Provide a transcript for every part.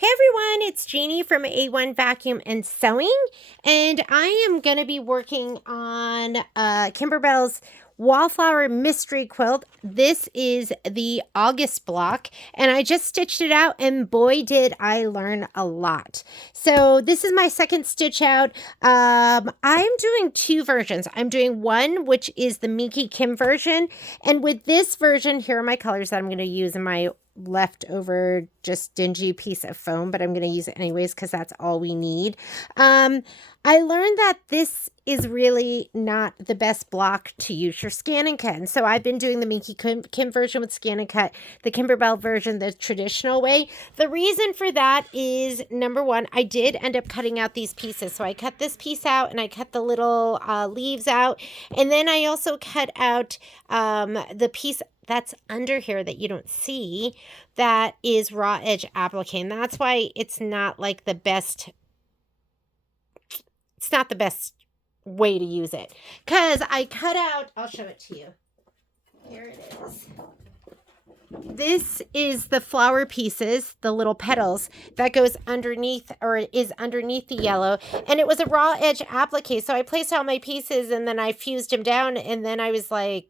Hey everyone, it's Jeannie from A1 Vacuum and Sewing, and I am going to be working on Kimberbell's Wallflower Mystery Quilt. This is the August block, and I just stitched it out, and boy did I learn a lot. So this is my second stitch out. I'm doing two versions. I'm doing one, which is the Minki Kim version, and with this version, here are my colors that I'm going to use in my leftover just dingy piece of foam, but I'm going to use it anyways because that's all we need. I learned that this is really not the best block to use your scan and cut. And so I've been doing the Minki Kim version with scan and cut, the Kimberbell version the traditional way. The reason for that is, number one, I did end up cutting out these pieces. So I cut this piece out and I cut the little leaves out. And then I also cut out the piece that's under here that you don't see, that is raw edge applique. And that's why it's not like the best, it's not the best way to use it. Because I cut out, I'll show it to you. Here it is. This is the flower pieces, the little petals that goes underneath, or is underneath the yellow. And it was a raw edge applique. So I placed all my pieces and then I fused them down. And then I was like,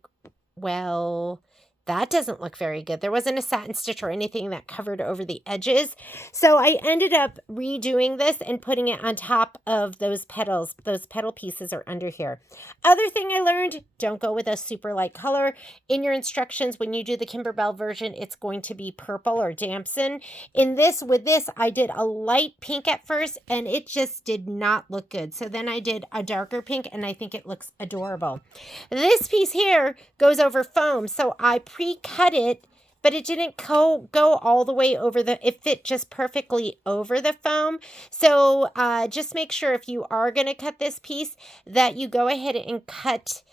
well, that doesn't look very good. There wasn't a satin stitch or anything that covered over the edges. So I ended up redoing this and putting it on top of those petals. Those petal pieces are under here. Other thing I learned, don't go with a super light color. In your instructions, when you do the Kimberbell version, it's going to be purple or damson. With this, I did a light pink at first and it just did not look good. So then I did a darker pink and I think it looks adorable. This piece here goes over foam. So I pre-cut it, but it didn't go all the way over it fit just perfectly over the foam. So just make sure if you are going to cut this piece that you go ahead and cut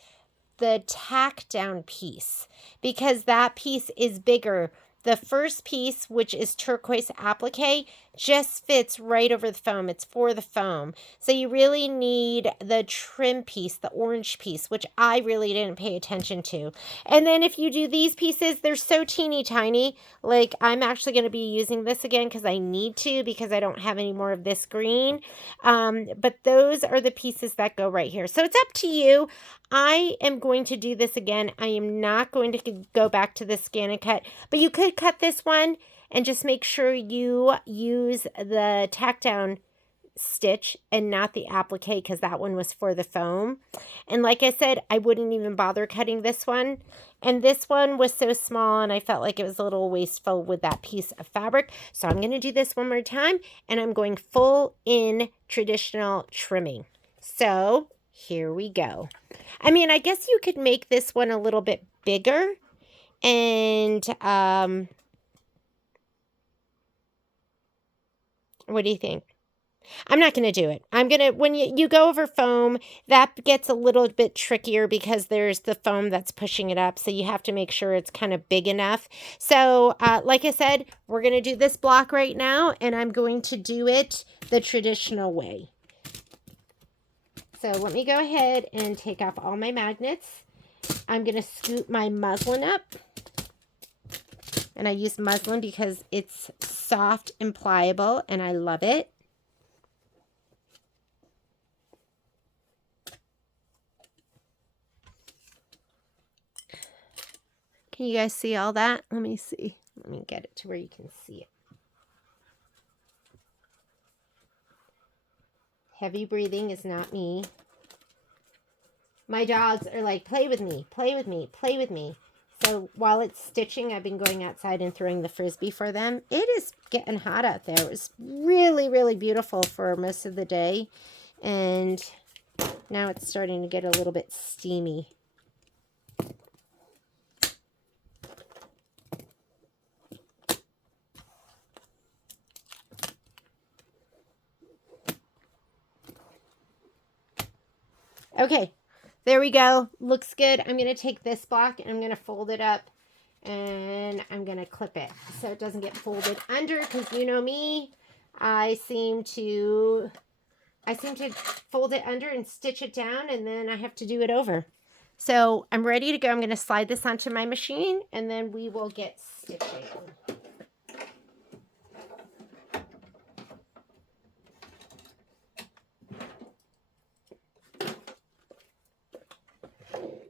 the tack down piece, because that piece is bigger. The first piece, which is turquoise applique, just fits right over the foam. It's for the foam. So you really need the trim piece, the orange piece, which I really didn't pay attention to. And then if you do these pieces, they're so teeny tiny. Like, I'm actually going to be using this again because I need to, because I don't have any more of this green. But those are the pieces that go right here. So it's up to you. I am going to do this again. I am not going to go back to the scan and cut, but you could cut this one and just make sure you use the tack down stitch and not the applique, because that one was for the foam. And like I said, I wouldn't even bother cutting this one. And this one was so small and I felt like it was a little wasteful with that piece of fabric. So I'm going to do this one more time, and I'm going full in traditional trimming. So here we go. I mean, I guess you could make this one a little bit bigger, and what do you think? I'm not going to do it. I'm going to, when you go over foam, that gets a little bit trickier because there's the foam that's pushing it up. So you have to make sure it's kind of big enough. So like I said, we're going to do this block right now, and I'm going to do it the traditional way. So let me go ahead and take off all my magnets. I'm going to scoop my muslin up. And I use muslin because it's soft and pliable, and I love it. Can you guys see all that? Let me see. Let me get it to where you can see it. Heavy breathing is not me. My dogs are like, play with me, play with me, play with me. So while it's stitching, I've been going outside and throwing the Frisbee for them. It is getting hot out there. It was really, really beautiful for most of the day. And now it's starting to get a little bit steamy. Okay, there we go. Looks good. I'm going to take this block and I'm going to fold it up, and I'm going to clip it so it doesn't get folded under, because you know me, I seem to fold it under and stitch it down, and then I have to do it over. So I'm ready to go. I'm going to slide this onto my machine, and then we will get stitching.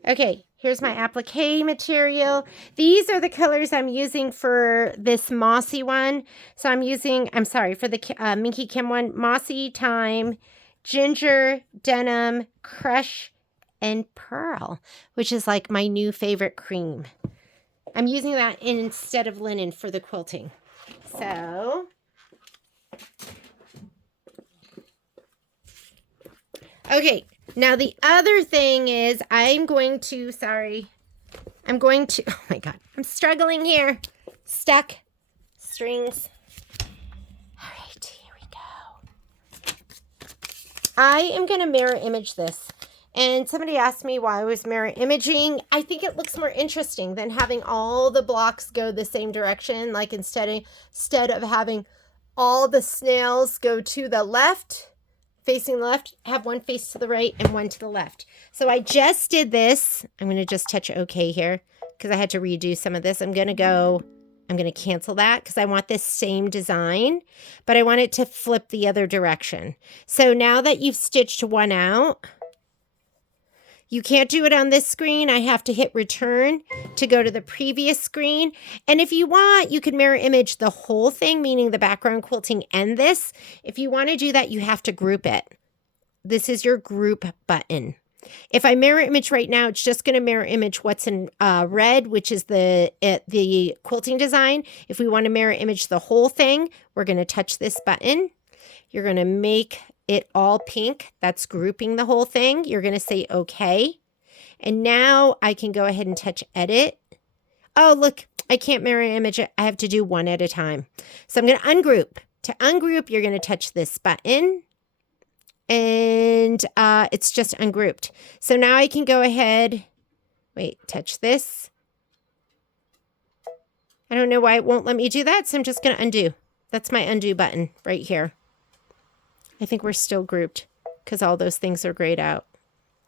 Okay, here's my applique material. These are the colors I'm using for this mossy one. So I'm sorry, for the Minki Kim one, mossy, thyme, ginger, denim, crush, and pearl, which is like my new favorite cream. I'm using that instead of linen for the quilting. So okay, now the other thing is oh my God, I'm struggling here. Stuck strings. All right, here we go. I am going to mirror image this. And somebody asked me why I was mirror imaging. I think it looks more interesting than having all the blocks go the same direction. Like instead of having all the snails go to the left, facing the left, have one face to the right and one to the left. So I just did this. I'm going to just touch OK here because I had to redo some of this. I'm going to cancel that because I want this same design, but I want it to flip the other direction. So now that you've stitched one out, you can't do it on this screen. I have to hit return to go to the previous screen. And if you want, you can mirror image the whole thing, meaning the background quilting and this. If you want to do that, you have to group it. This is your group button. If I mirror image right now, it's just going to mirror image what's in red, which is the quilting design. If we want to mirror image the whole thing, we're going to touch this button. You're going to make it all pink. That's grouping the whole thing. You're going to say OK. And now I can go ahead and touch edit. Oh, look, I can't mirror image it. I have to do one at a time. So I'm going to ungroup. To ungroup, you're going to touch this button. And it's just ungrouped. So now I can go ahead. Wait, touch this. I don't know why it won't let me do that. So I'm just going to undo. That's my undo button right here. I think we're still grouped because all those things are grayed out.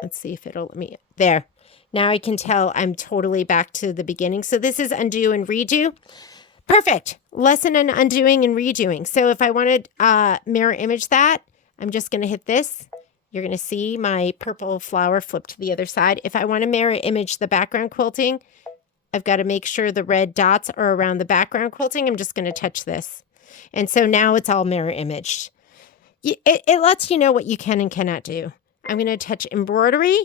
Let's see if it'll let me. There. Now I can tell I'm totally back to the beginning. So this is undo and redo. Perfect. Lesson in undoing and redoing. So if I wanted mirror image that, I'm just going to hit this. You're going to see my purple flower flip to the other side. If I want to mirror image the background quilting, I've got to make sure the red dots are around the background quilting. I'm just going to touch this. And so now it's all mirror imaged. It lets you know what you can and cannot do. I'm going to touch embroidery.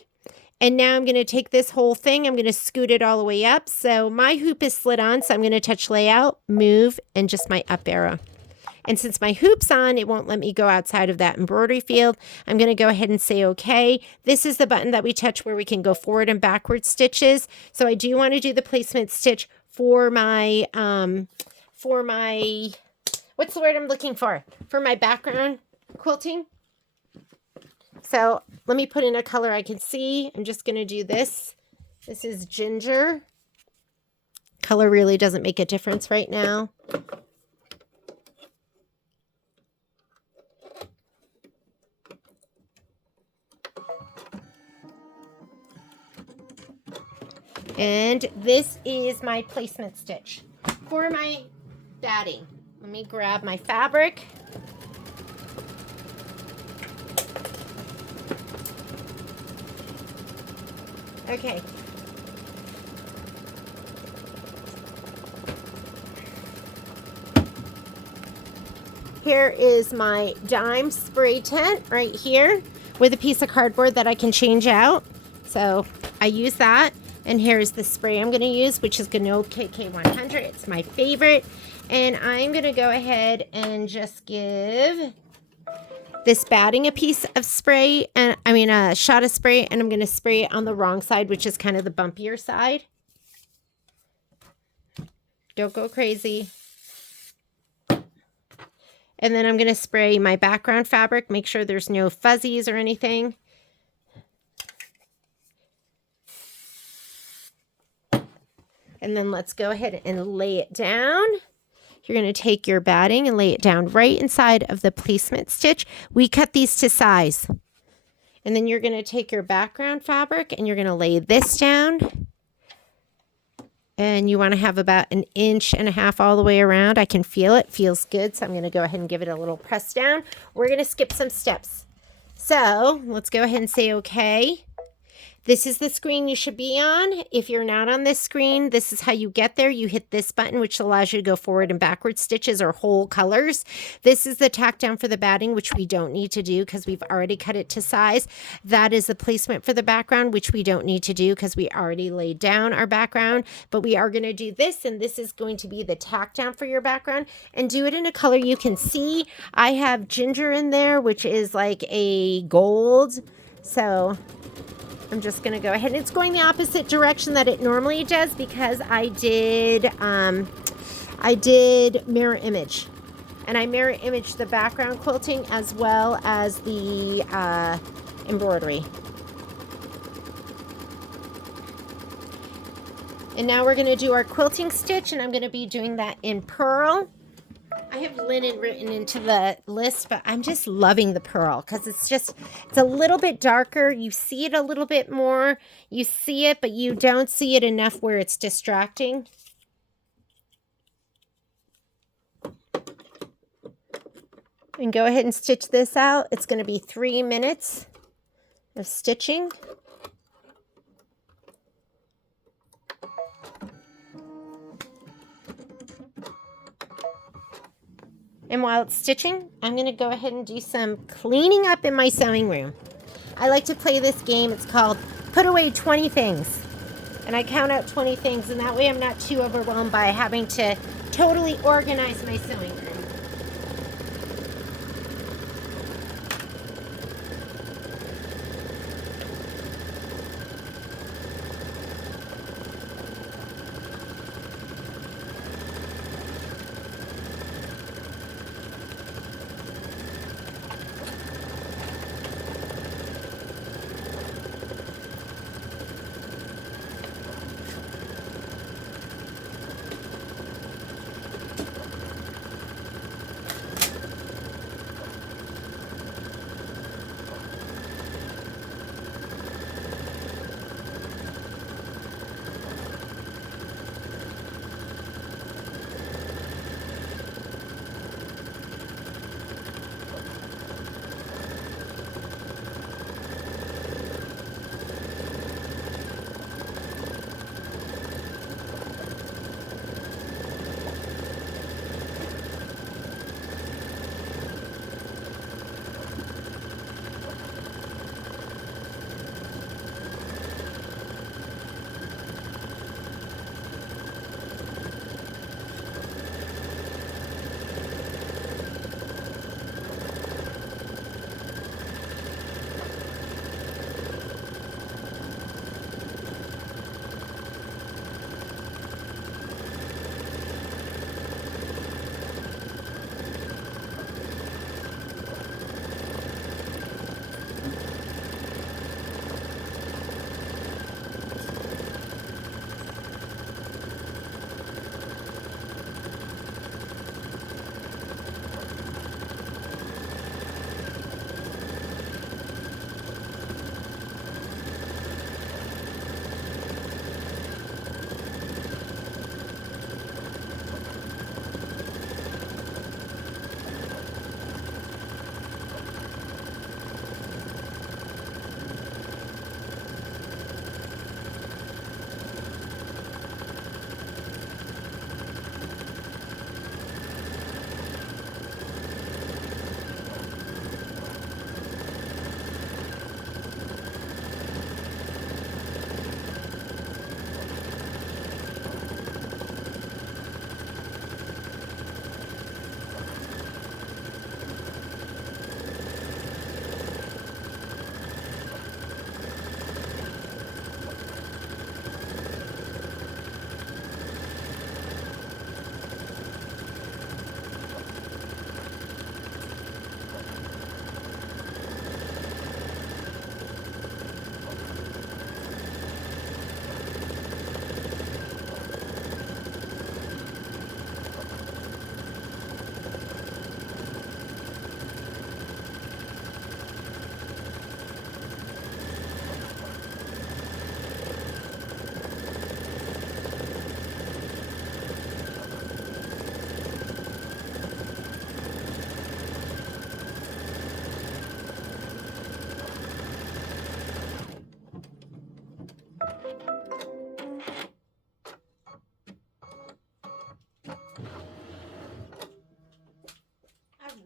And now I'm going to take this whole thing. I'm going to scoot it all the way up. So my hoop is slid on. So I'm going to touch layout, move, and just my up arrow. And since my hoop's on, it won't let me go outside of that embroidery field. I'm going to go ahead and say OK. This is the button that we touch where we can go forward and backward stitches. So I do want to do the placement stitch for my, what's the word I'm looking for? For my background quilting. So let me put in a color I can see. I'm just going to do this. This is ginger. Color really doesn't make a difference right now. And this is my placement stitch for my batting. Let me grab my fabric. Okay. Here is my dime spray tent right here with a piece of cardboard that I can change out. So I use that. And here's the spray I'm going to use, which is Ganove KK100. It's my favorite. And I'm going to go ahead and just give this batting a piece of spray, and a shot of spray, and I'm going to spray it on the wrong side, which is kind of the bumpier side. Don't go crazy. And then I'm going to spray my background fabric, make sure there's no fuzzies or anything. And then let's go ahead and lay it down. You're going to take your batting and lay it down right inside of the placement stitch. We cut these to size. And then you're going to take your background fabric and you're going to lay this down. And you want to have about 1.5 inches all the way around. I can feel it. Feels good. So I'm going to go ahead and give it a little press down. We're going to skip some steps. So let's go ahead and say okay. This is the screen you should be on. If you're not on this screen, this is how you get there. You hit this button, which allows you to go forward and backward stitches or whole colors. This is the tack down for the batting, which we don't need to do because we've already cut it to size. That is the placement for the background, which we don't need to do because we already laid down our background. But we are going to do this, and this is going to be the tack down for your background. And do it in a color you can see. I have ginger in there, which is like a gold. So I'm just going to go ahead. It's going the opposite direction that it normally does because I did mirror image. And I mirror imaged the background quilting as well as the embroidery. And now we're going to do our quilting stitch, and I'm going to be doing that in pearl. I have linen written into the list, but I'm just loving the pearl because it's a little bit darker. You see it a little bit more. You see it, but you don't see it enough where it's distracting. And go ahead and stitch this out. It's going to be 3 minutes of stitching. And while it's stitching, I'm going to go ahead and do some cleaning up in my sewing room. I like to play this game. It's called Put Away 20 Things. And I count out 20 things, and that way I'm not too overwhelmed by having to totally organize my sewing room.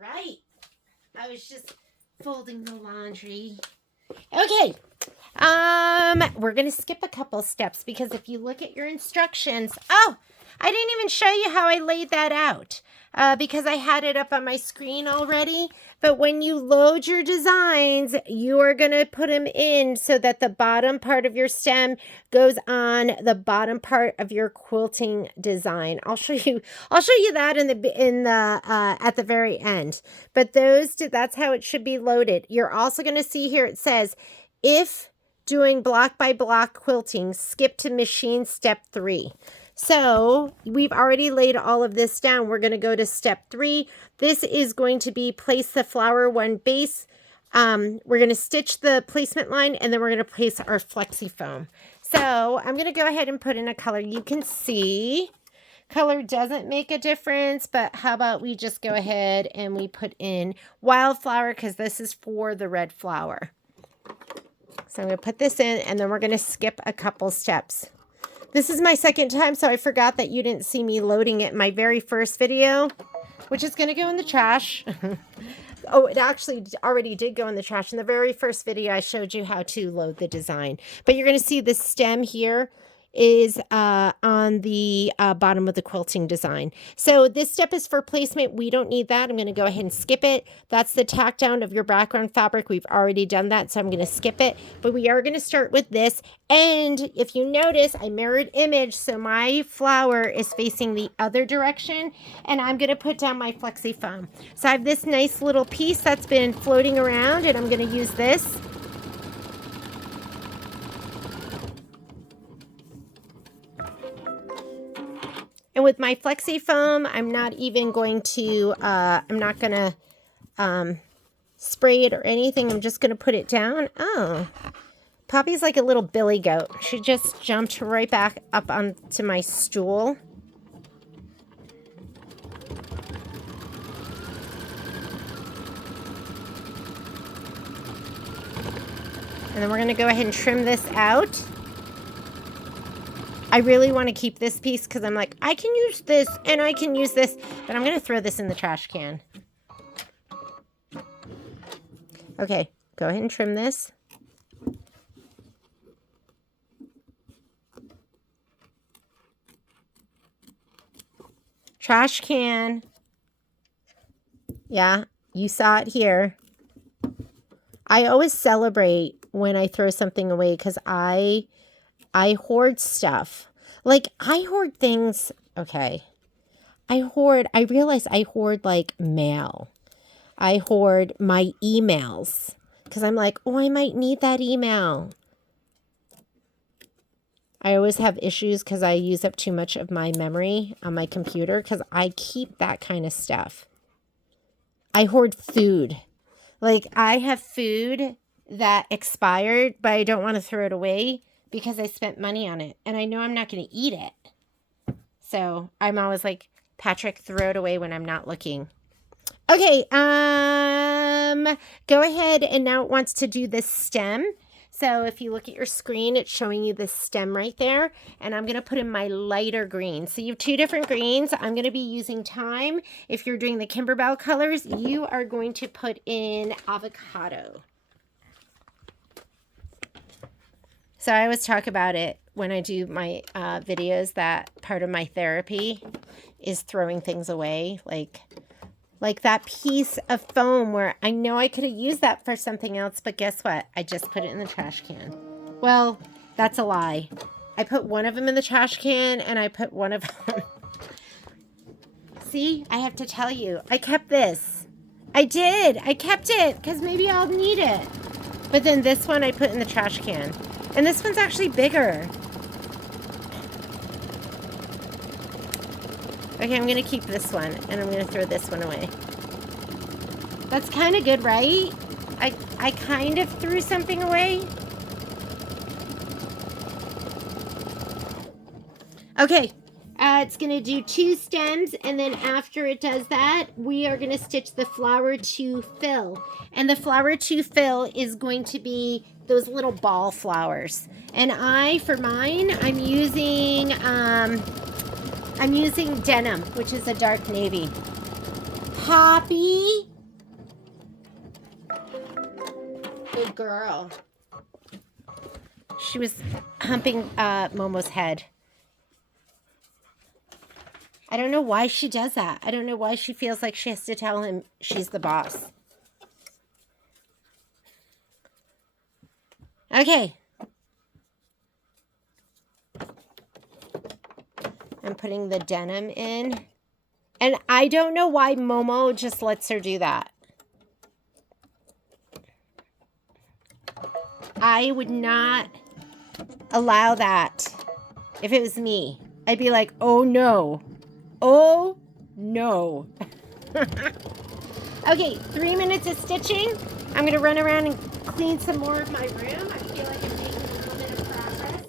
right. I was just folding the laundry. Okay. We're going to skip a couple steps because if you look at your instructions, oh, I didn't even show you how I laid that out because I had it up on my screen already. But when you load your designs, you are going to put them in so that the bottom part of your stem goes on the bottom part of your quilting design. I'll show you that at the very end. But that's how it should be loaded. You're also going to see here it says, if doing block by block quilting, skip to machine step 3. So we've already laid all of this down. We're going to go to step 3. This is going to be place the flower one base. We're going to stitch the placement line and then we're going to place our flexi foam. So I'm going to go ahead and put in a color. You can see color doesn't make a difference, but how about we just go ahead and we put in Wildflower because this is for the red flower. So I'm going to put this in and then we're going to skip a couple steps. This is my second time, so I forgot that you didn't see me loading it in my very first video, which is going to go in the trash. Oh, it actually already did go in the trash. In the very first video, I showed you how to load the design. But you're going to see the stem here is on the bottom of the quilting design. So this step is for placement. We don't need that. I'm going to go ahead and skip it. That's the tack down of your background fabric. We've already done that, so I'm going to skip it. But we are going to start with this. And if you notice, I mirrored image, so my flower is facing the other direction. And I'm going to put down my flexi foam. So I have this nice little piece that's been floating around, and I'm going to use this. And with my flexi foam, I'm not even going to, I'm not going to spray it or anything. I'm just going to put it down. Oh, Poppy's like a little billy goat. She just jumped right back up onto my stool. And then we're going to go ahead and trim this out. I really want to keep this piece because I'm like, I can use this and I can use this, but I'm going to throw this in the trash can. Okay, go ahead and trim this. Trash can. Yeah, you saw it here. I always celebrate when I throw something away because I hoard stuff. Like, I hoard things. Okay. I realize I hoard like mail. I hoard my emails because I'm like, oh, I might need that email. I always have issues because I use up too much of my memory on my computer because I keep that kind of stuff. I hoard food. Like, I have food that expired, but I don't want to throw it away because I spent money on it and I know I'm not going to eat it. So I'm always like, Patrick, throw it away when I'm not looking. Okay, go ahead, and now it wants to do this stem. So if you look at your screen, it's showing you this stem right there, and I'm going to put in my lighter green. So you have two different greens. I'm going to be using thyme. If you're doing the Kimberbell colors, you are going to put in avocado. So I always talk about it when I do my videos, that part of my therapy is throwing things away. Like that piece of foam where I know I could have used that for something else, but guess what? I just put it in the trash can. Well, that's a lie. I put one of them in the trash can and I put one of them. See, I have to tell you, I kept this. I did. I kept it because maybe I'll need it. But then this one I put in the trash can. And this one's actually bigger. Okay, I'm going to keep this one, and I'm going to throw this one away. That's kind of good, right? I kind of threw something away. Okay, it's going to do 2 stems, and then after it does that, we are going to stitch the flower to fill. And the flower to fill is going to be those little ball flowers. And for mine, I'm using denim, which is a dark navy. Poppy. Good girl. She was humping Momo's head. I don't know why she does that. I don't know why she feels like she has to tell him she's the boss. Okay. I'm putting the denim in. And I don't know why Momo just lets her do that. I would not allow that if it was me. I'd be like, oh no. Oh no. Okay, 3 minutes of stitching. I'm going to run around and clean some more of my room. I feel like I'm making a little bit of progress.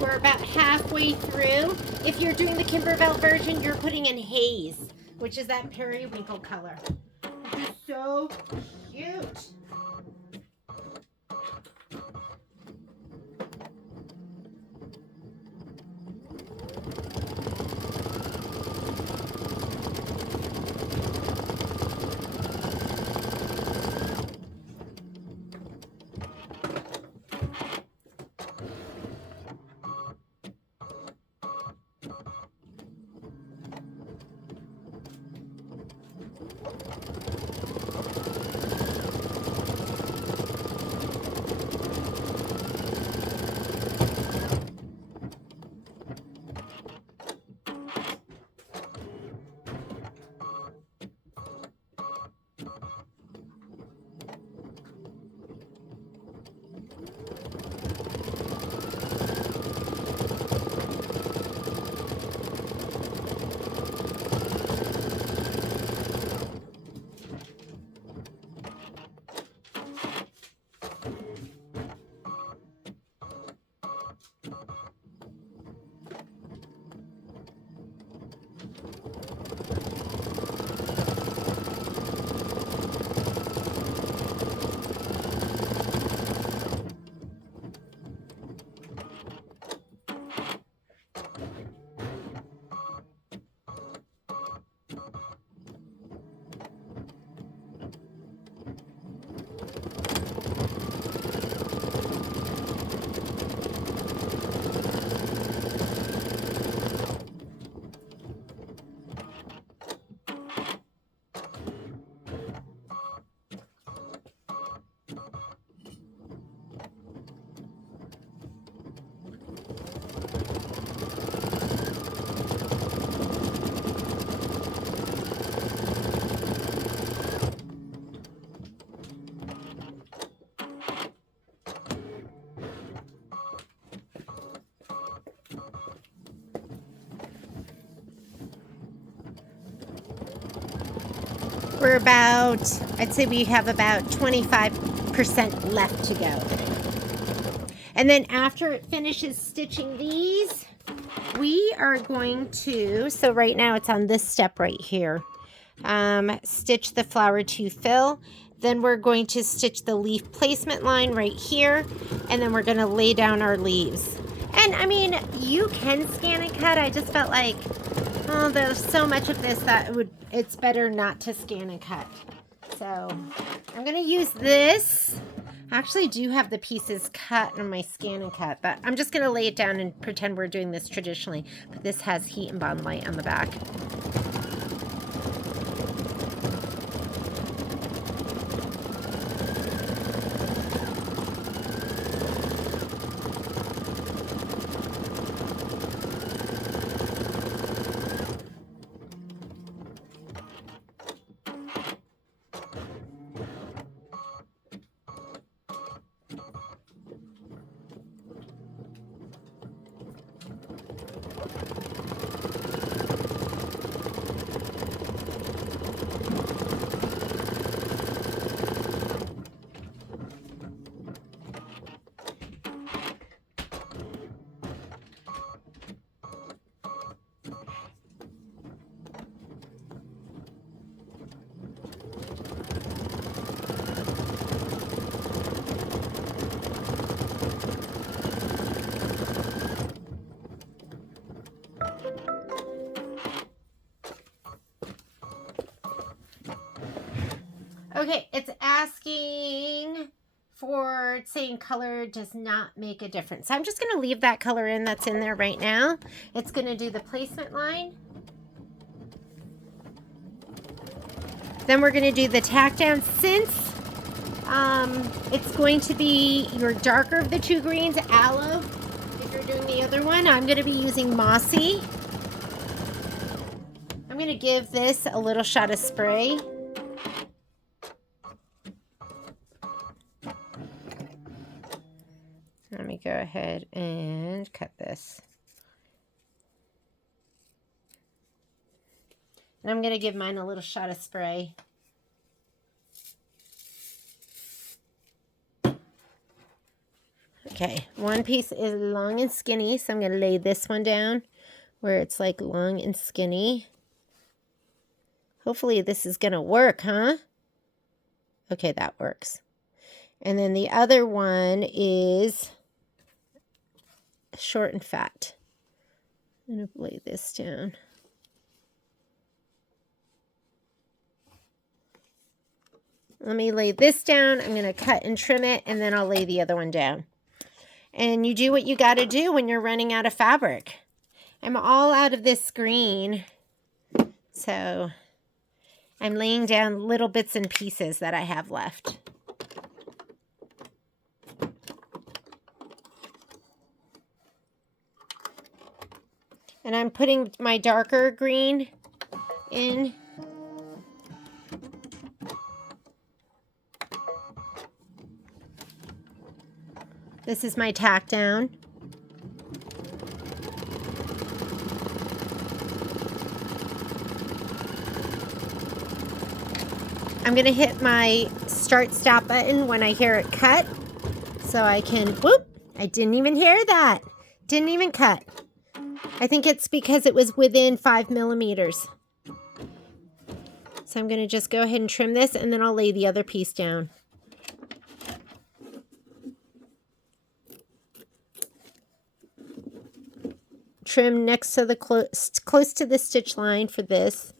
We're about halfway through. If you're doing the Kimberbell version, you're putting in haze, which is that periwinkle color, which is so cute. We're about, I'd say we have about 25% left to go. And then after it finishes stitching these, we are going to, so right now it's on this step right here, stitch the flower to fill. Then we're going to stitch the leaf placement line right here, and then we're going to lay down our leaves. And I mean, you can scan and cut. I just felt like, oh, there's so much of this that it's better not to scan and cut. So I'm going to use this. I actually do have the pieces cut on my scan and cut, but I'm just going to lay it down and pretend we're doing this traditionally. But this has heat and bond light on the back. Okay, it's asking for saying color does not make a difference. So I'm just going to leave that color in that's in there right now. It's going to do the placement line. Then we're going to do the tack down. Since it's going to be your darker of the two greens, aloe. If you're doing the other one, I'm going to be using mossy. I'm going to give this a little shot of spray. Let me go ahead and cut this. And I'm going to give mine a little shot of spray. Okay, one piece is long and skinny, so I'm going to lay this one down where it's like long and skinny. Hopefully this is going to work, huh? Okay, that works. And then the other one is short and fat. I'm going to lay this down. Let me lay this down. I'm going to cut and trim it, and then I'll lay the other one down. And you do what you got to do when you're running out of fabric. I'm all out of this green, so I'm laying down little bits and pieces that I have left. And I'm putting my darker green in. This is my tack down. I'm going to hit my start stop button when I hear it cut. So I can, whoop, I didn't even hear that. Didn't even cut. I think it's because it was within 5 millimeters. So I'm going to just go ahead and trim this, and then I'll lay the other piece down. Trim next to the close to the stitch line for this.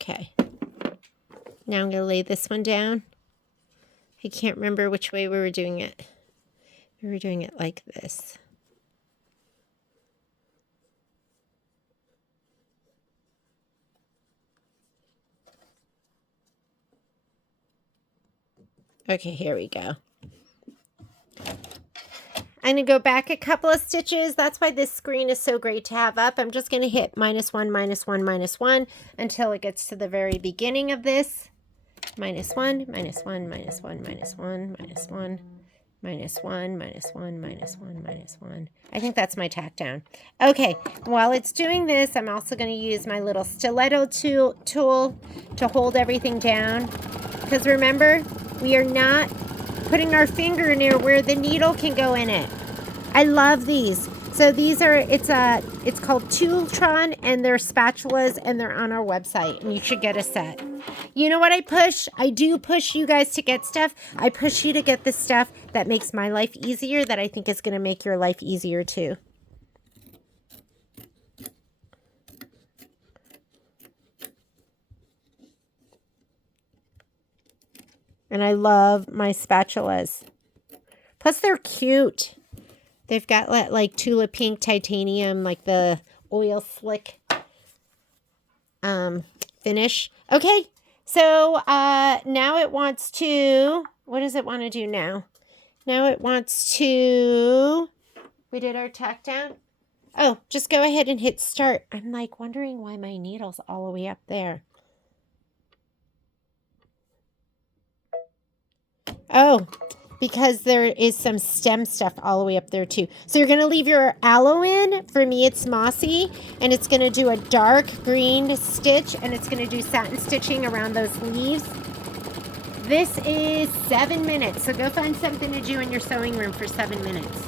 Okay. Now I'm going to lay this one down. I can't remember which way we were doing it. We were doing it like this. Okay, here we go. I'm going to go back a couple of stitches. That's why this screen is so great to have up. I'm just going to hit -1, -1, -1 until it gets to the very beginning of this. -1, -1, -1, -1, -1, -1, -1, -1, -1. I think that's my tack down. Okay, while it's doing this, I'm also going to use my little stiletto tool to hold everything down. Because remember, we are not putting our finger near where the needle can go in it. I love these. So these are, it's called Tooltron, and they're spatulas, and they're on our website, and you should get a set. You know what I push? I do push you guys to get stuff. I push you to get the stuff that makes my life easier, that I think is going to make your life easier too. And I love my spatulas. Plus they're cute. They've got like tulip pink titanium, like the oil slick finish. Okay, so now it wants to, what does it want to do now? Now it wants to, we did our tack down. Oh, just go ahead and hit start. I'm like wondering why my needle's all the way up there. Oh, because there is some stem stuff all the way up there too. So you're going to leave your aloe in. For me, it's mossy, and it's going to do a dark green stitch, and it's going to do satin stitching around those leaves. This is 7 minutes, so go find something to do in your sewing room for 7 minutes.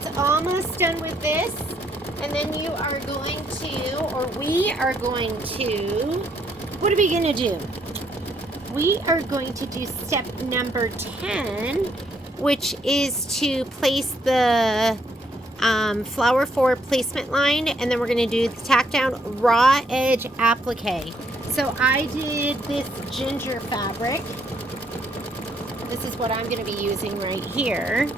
it's almost done with this. And then you are going to, or we are going to, what are we going to do? We are going to do step number 10, which is to place the flower forward placement line, and then we're going to do the tack down raw edge applique. So I did this ginger fabric. This is what I'm going to be using right here.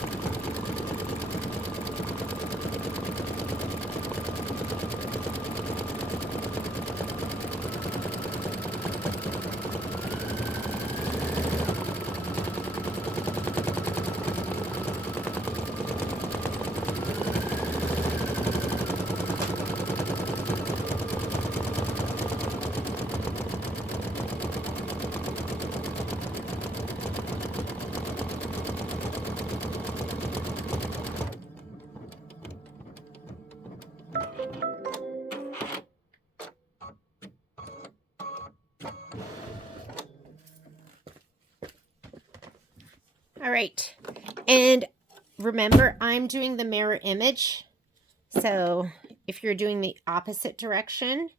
All right, and remember, I'm doing the mirror image. So if you're doing the opposite direction,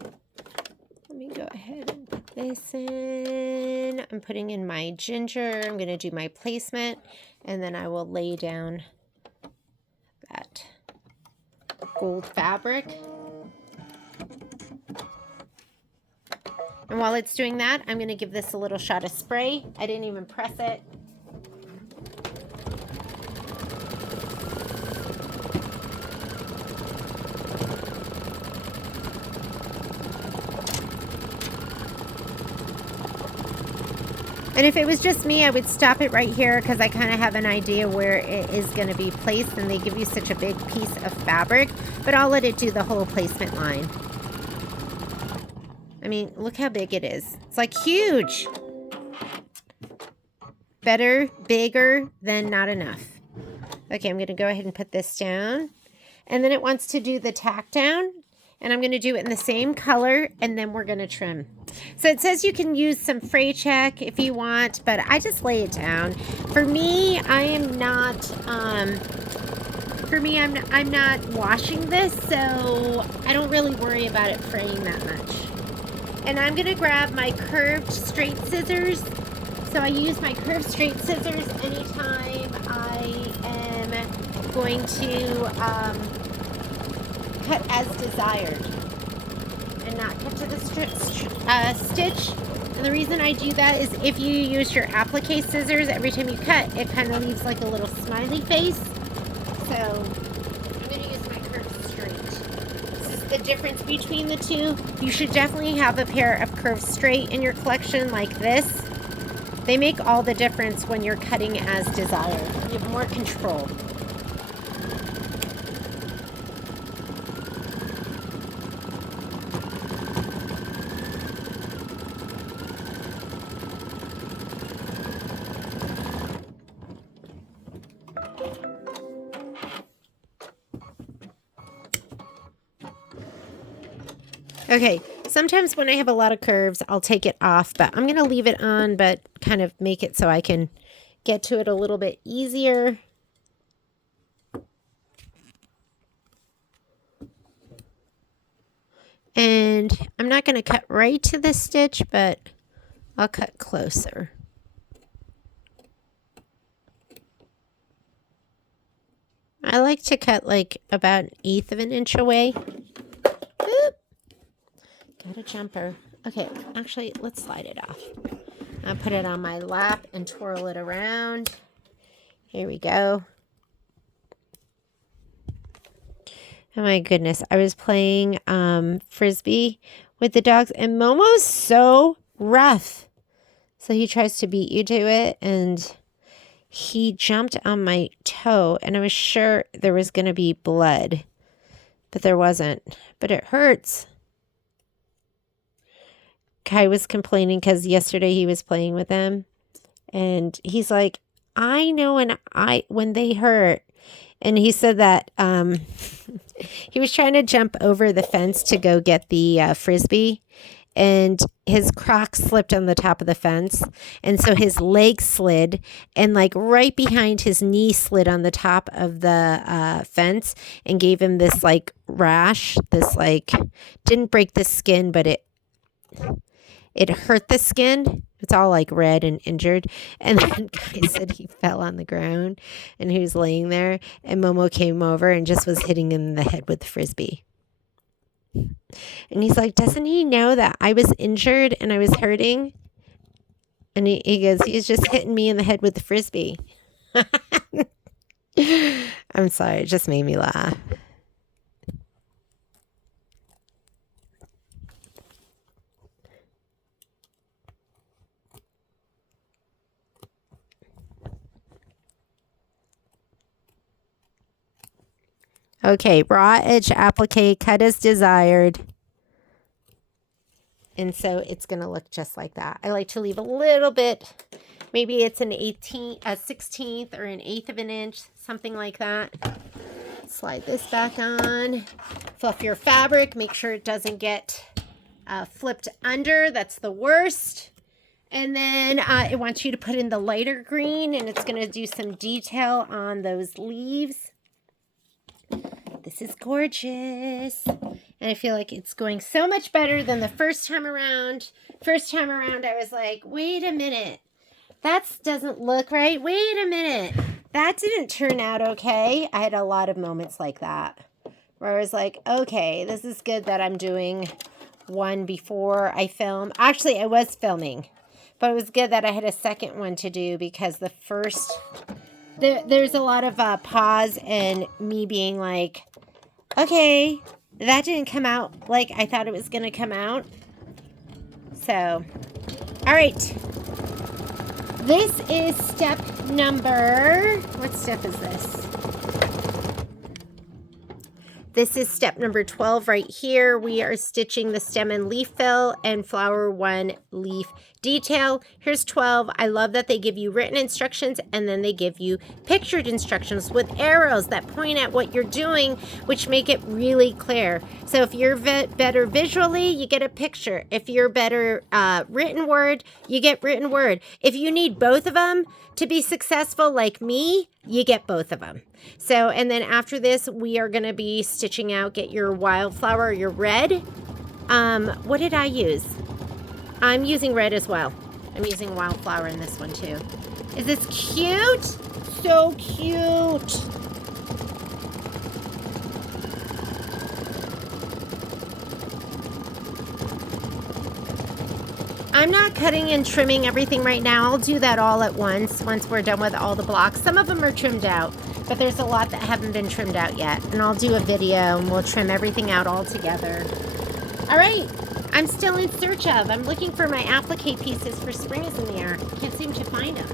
let me go ahead and put this in. I'm putting in my ginger. I'm going to do my placement, and then I will lay down that gold fabric. And while it's doing that, I'm going to give this a little shot of spray. I didn't even press it. And if it was just me, I would stop it right here because I kind of have an idea where it is going to be placed, and they give you such a big piece of fabric, but I'll let it do the whole placement line. I mean, look how big it is. It's like huge. Better, bigger than not enough. Okay, I'm going to go ahead and put this down. And then it wants to do the tack down. And I'm going to do it in the same color, and then we're going to trim. So it says you can use some fray check if you want, but I just lay it down. For me, I am not... I'm not washing this, so I don't really worry about it fraying that much. And I'm going to grab my curved straight scissors. So I use my curved straight scissors anytime I am going to cut as desired and not cut to the stitch. And the reason I do that is if you use your applique scissors, every time you cut, it kind of leaves like a little smiley face. So I'm going to use my curved straight. This is the difference between the two. You should definitely have a pair of curved straight in your collection like this. They make all the difference when you're cutting as desired. You have more control. Okay, sometimes when I have a lot of curves, I'll take it off, but I'm going to leave it on, but kind of make it so I can get to it a little bit easier. And I'm not going to cut right to the stitch, but I'll cut closer. I like to cut like about 1/8 of an inch away. Oop. Got a jumper. Okay, actually, let's slide it off. I'll put it on my lap and twirl it around. Here we go. Oh my goodness. I was playing Frisbee with the dogs, and Momo's so rough. So he tries to beat you to it, and he jumped on my toe, and I was sure there was going to be blood, but there wasn't. But it hurts. Kai was complaining because yesterday he was playing with them, and he's like, I know when they hurt. And he said that he was trying to jump over the fence to go get the Frisbee, and his Crocs slipped on the top of the fence. And so his leg slid, and like right behind his knee slid on the top of the fence and gave him this like rash. This like didn't break the skin, but it hurt the skin. It's all like red and injured. And then Guy said he fell on the ground and he was laying there. And Momo came over and just was hitting him in the head with the frisbee. And he's like, doesn't he know that I was injured and I was hurting? And he goes, he's just hitting me in the head with the frisbee. I'm sorry. It just made me laugh. Okay, raw edge applique, cut as desired. And so it's going to look just like that. I like to leave a little bit, maybe it's an 18th, a 16th or an eighth of an inch, something like that. Slide this back on. Fluff your fabric. Make sure it doesn't get flipped under. That's the worst. And then it wants you to put in the lighter green, and it's going to do some detail on those leaves. This is gorgeous. And I feel like it's going so much better than the first time around. First time around, I was like, wait a minute. That doesn't look right. Wait a minute. That didn't turn out okay. I had a lot of moments like that where I was like, okay, this is good that I'm doing one before I film. Actually, I was filming, but it was good that I had a second one to do because the first... There's a lot of pause and me being like, okay, that didn't come out like I thought it was going to come out. So, all right. This is step number, what step is this? This is step number 12 right here. We are stitching the stem and leaf fill and flower 1 leaf detail. Here's 12. I love that they give you written instructions and then they give you pictured instructions with arrows that point at what you're doing, which make it really clear. So if you're better visually, you get a picture. If you're better written word, you get written word. If you need both of them to be successful like me, you get both of them. So, and then after this, we are going to be stitching out, get your wildflower, or your red. What did I use? I'm using red as well. I'm using wildflower in this one too. Is this cute? So cute. I'm not cutting and trimming everything right now. I'll do that all at once we're done with all the blocks. Some of them are trimmed out, but there's a lot that haven't been trimmed out yet. And I'll do a video and we'll trim everything out all together. All right, I'm still in search of. I'm looking for my applique pieces for Spring is in the Air. Can't seem to find them.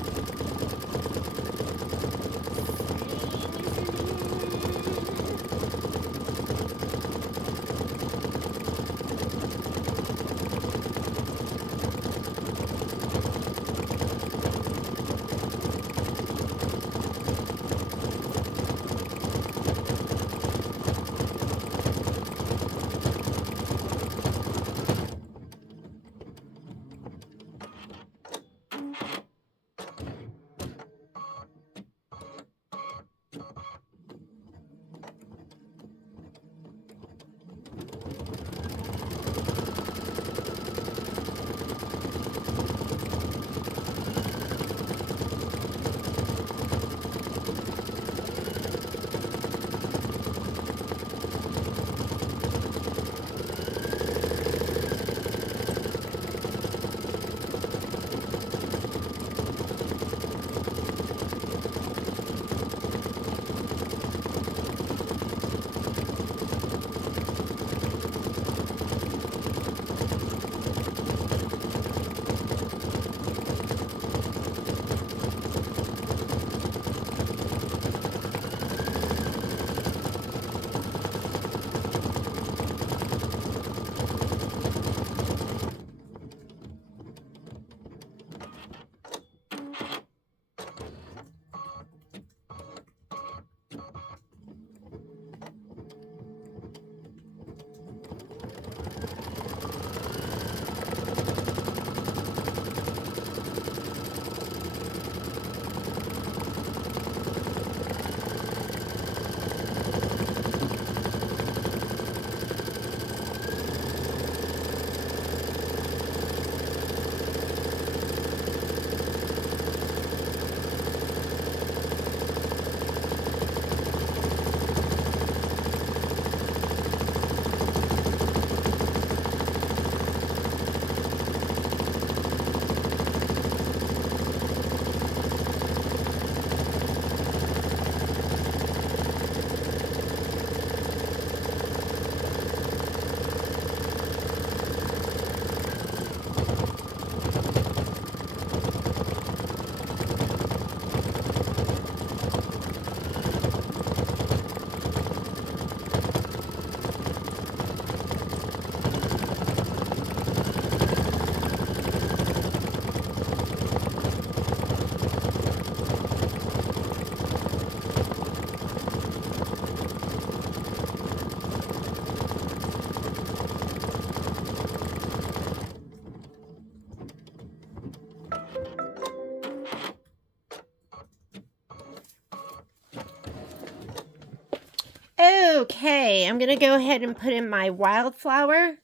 Okay, I'm going to go ahead and put in my Wildflower.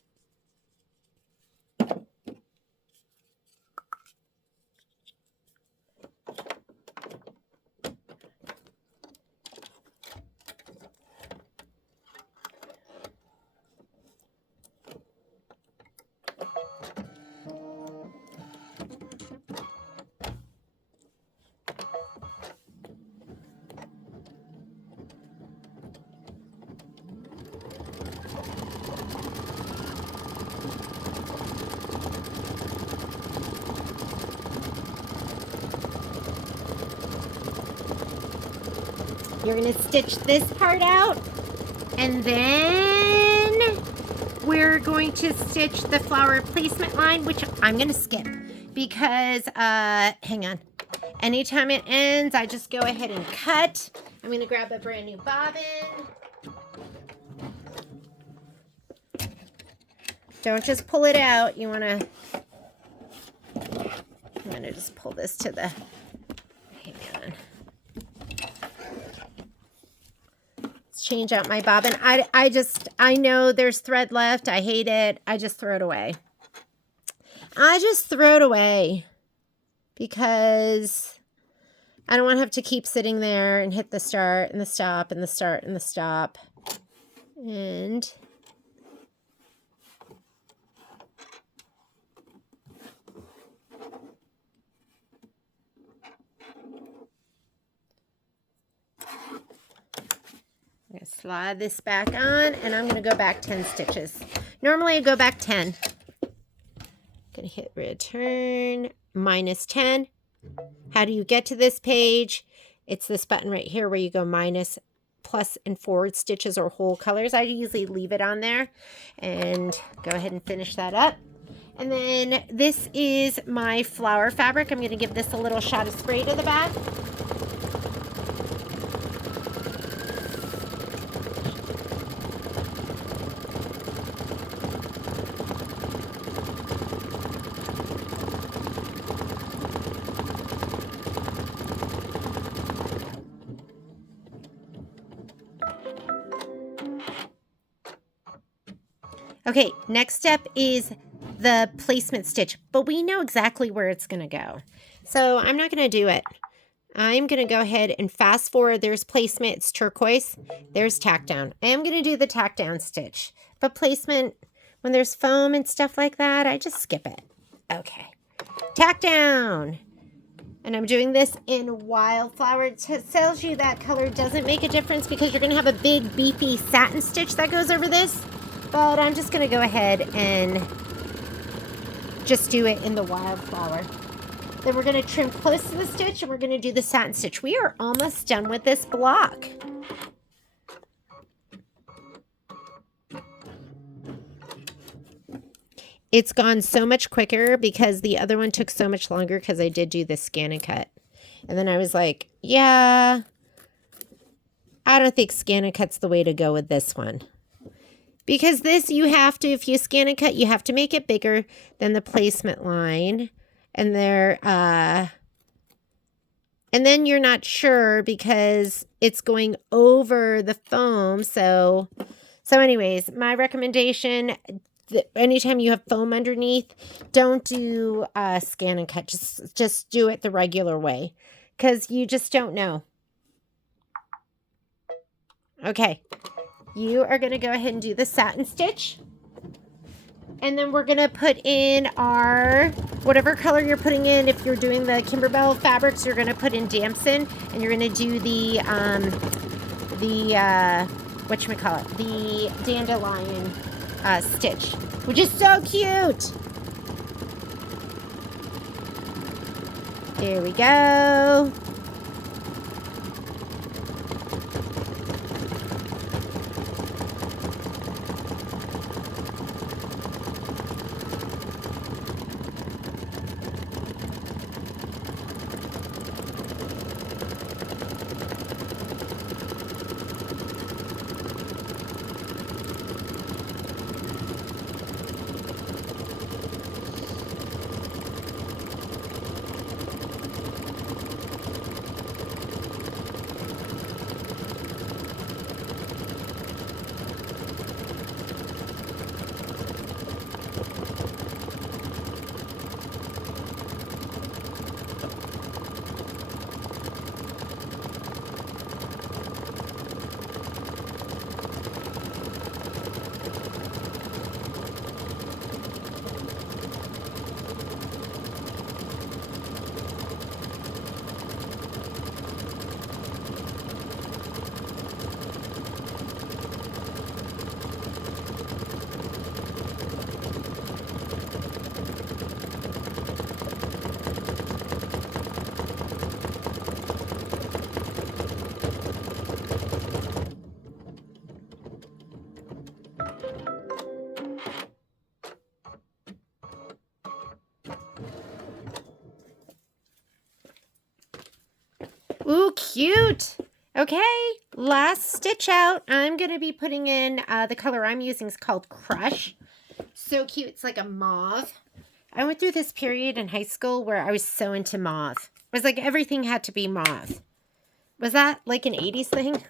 You're going to stitch this part out, and then we're going to stitch the flower placement line, which I'm going to skip because, hang on. Anytime it ends, I just go ahead and cut. I'm going to grab a brand new bobbin. Don't just pull it out. You want to, I'm going to just pull this to the, hang on. Change out my bobbin. I know there's thread left. I hate it. I just throw it away. I just throw it away because I don't want to have to keep sitting there and hit the start and the stop and the start and the stop. And I'm going to slide this back on, and I'm going to go back 10 stitches. Normally I go back 10. Going to hit return, minus 10. How do you get to this page? It's this button right here where you go minus, plus, and forward stitches or whole colors. I usually leave it on there, and go ahead and finish that up. And then this is my flower fabric. I'm going to give this a little shot of spray to the back. Okay, next step is the placement stitch, but we know exactly where it's going to go. So I'm not going to do it. I'm going to go ahead and fast forward. There's placement. It's turquoise. There's tack down. I am going to do the tack down stitch, but placement, when there's foam and stuff like that, I just skip it. Okay, tack down. And I'm doing this in Wildflower. It tells you that color doesn't make a difference because you're going to have a big beefy satin stitch that goes over this. But I'm just going to go ahead and just do it in the Wildflower. Then we're going to trim close to the stitch, and we're going to do the satin stitch. We are almost done with this block. It's gone so much quicker because the other one took so much longer because I did do the scan and cut. And then I was like, yeah, I don't think scan and cut's the way to go with this one. Because this, you have to, if you scan and cut, you have to make it bigger than the placement line. And and then you're not sure because it's going over the foam. So anyways, my recommendation, anytime you have foam underneath, don't do scan and cut. Just do it the regular way because you just don't know. Okay. You are going to go ahead and do the satin stitch. And then we're going to put in our, whatever color you're putting in. If you're doing the Kimberbell fabrics, you're going to put in damson. And you're going to do the dandelion stitch, which is so cute. There we go. Ooh, cute. Okay, last stitch out. I'm going to be putting in the color I'm using is called Crush. So cute. It's like a mauve. I went through this period in high school where I was so into mauve. It was like everything had to be mauve. Was that like an 80s thing?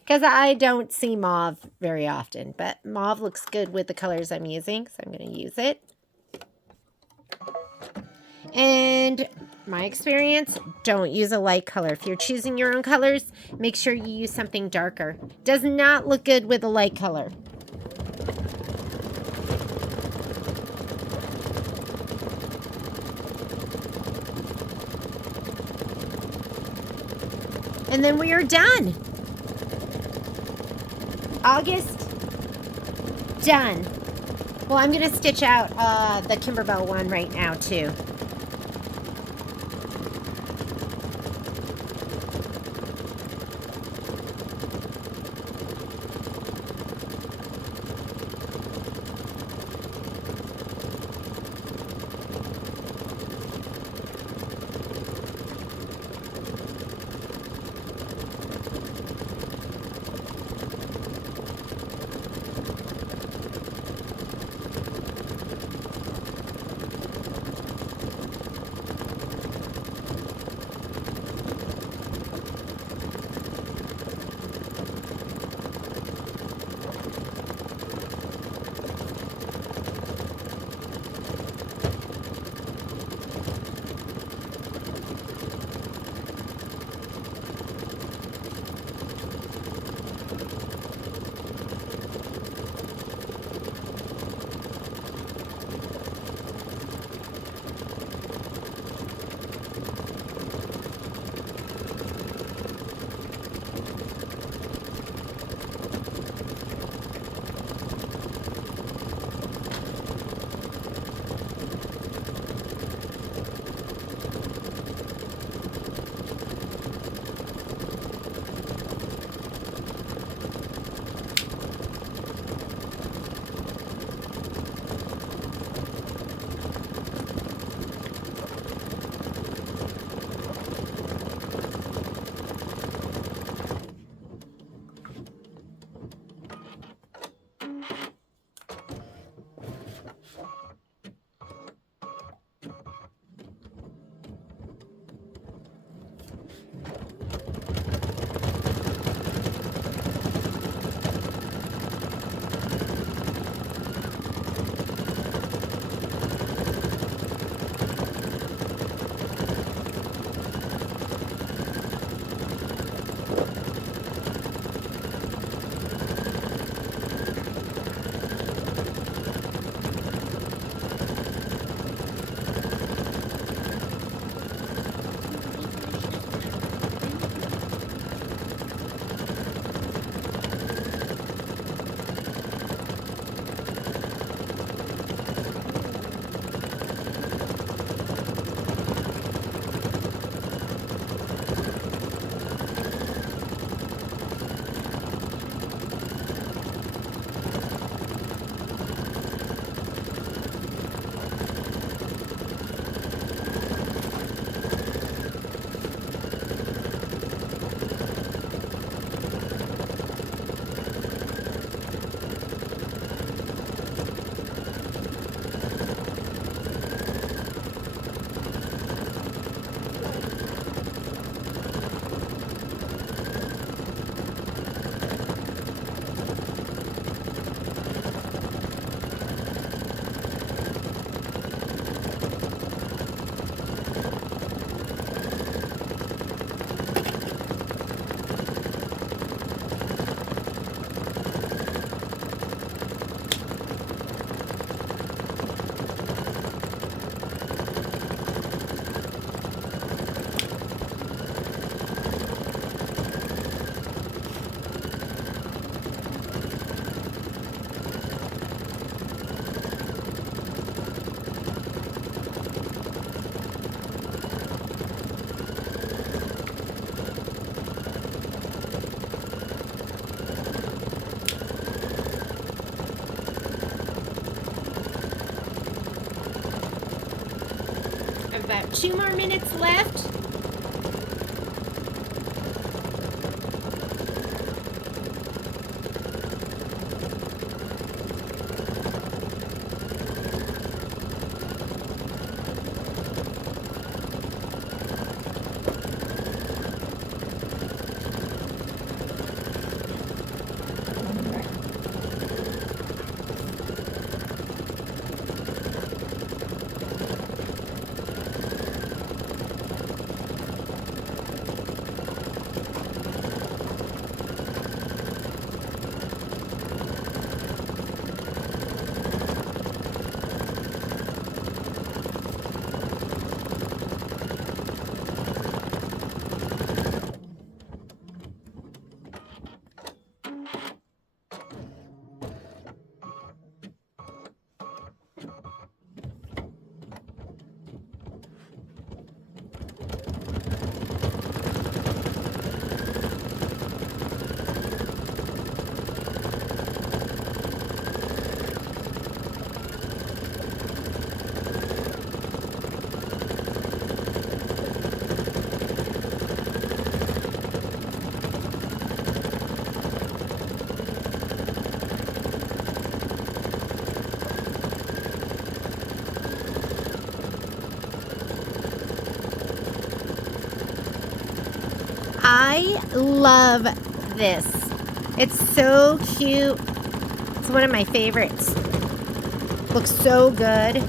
Because I don't see mauve very often, but mauve looks good with the colors I'm using, so I'm going to use it. And my experience, don't use a light color. If you're choosing your own colors, make sure you use something darker. Does not look good with a light color. And then we are done. August, done. Well, I'm going to stitch out the Kimberbell one right now, too. About 2 more minutes left. I love this. It's so cute. It's one of my favorites. Looks so good.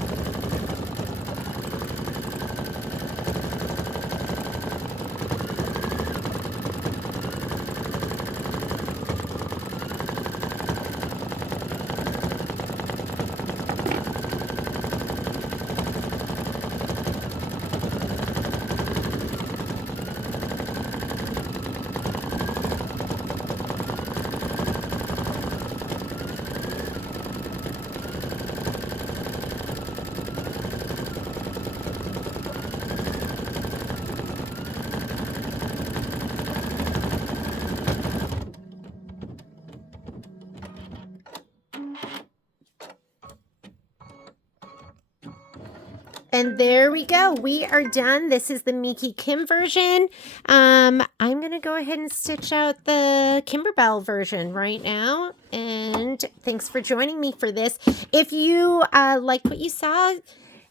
And there we go. We are done. This is the Minki Kim version. I'm going to go ahead and stitch out the Kimberbell version right now. And thanks for joining me for this. If you liked what you saw,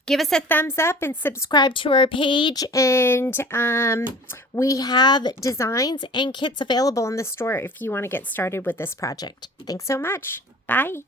give us a thumbs up and subscribe to our page. And we have designs and kits available in the store if you want to get started with this project. Thanks so much. Bye.